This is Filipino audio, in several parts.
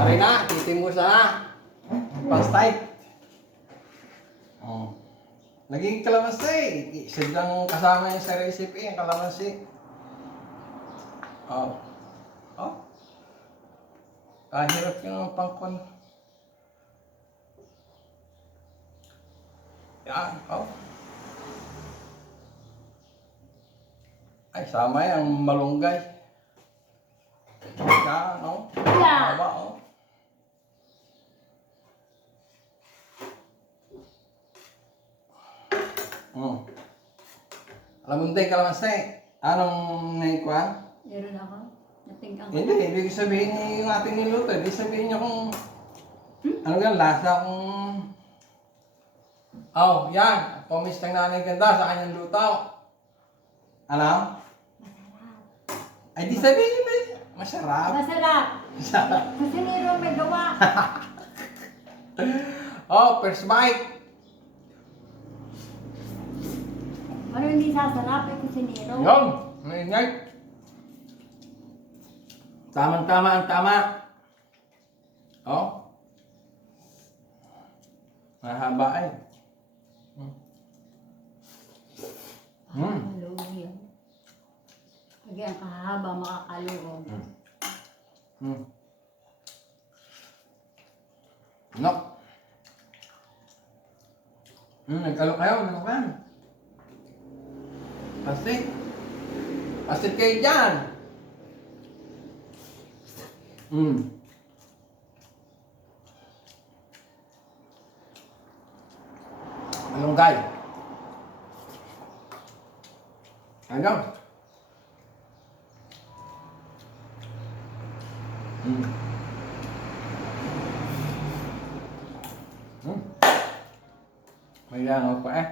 Aray na, titim mo sana. Past tight. Oh. Naging kalamansi. Sadyang kasama yun sa recipe, yung kalamansi. Oh. Oh. Kahirap yung pangkon. Yan. Oh. Ay, sama yung malunggay. Yan, oh. Haba, oh. Alam mo tayo kalamansi. Anong naikuha? Meron ako. Natingkang Hindi, ibig sabihin niya yung ating niluto. Ibig sabihin niya kung ano nga, lasa kung... Oh, yan. Promise ng nanay ganda sa kanyang luto. Ano? Ay, di sabihin niyo ba? Masarap. Masarap. Masarap. Kasi nero may gawa. Oh, first bite. Ano hindi sasarap eh kasi nero. Yun. Maingay. Tamang-tama ang tama. Oh. Mahaba ay. Makakalugog yan. Pag ang kahaba makakalugog. Nok. Nagkalok kayo, nagkakan. Pasit. Pasit kayo dyan. Malunggay. Ano? May langaw pa eh.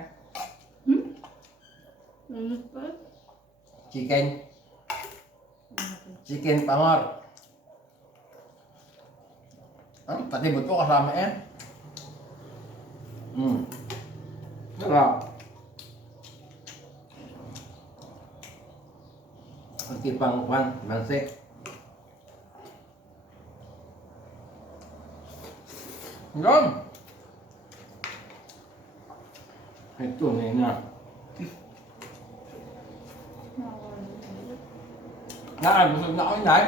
Ano pa? Chicken. Chicken pangor. Pati buto kasama eh. Sarap. Pati pang bansi. Yun. Ito na yun na. Busog na ako yun ay.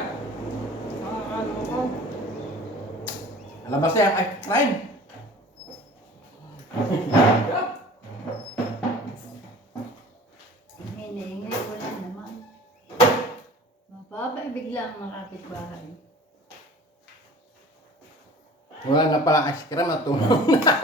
Alabas na yung ice cream. Hinihingay ko lang naman. Mababa bigla ang mga kapitbahay. Wala na pala ice cream at tunog na.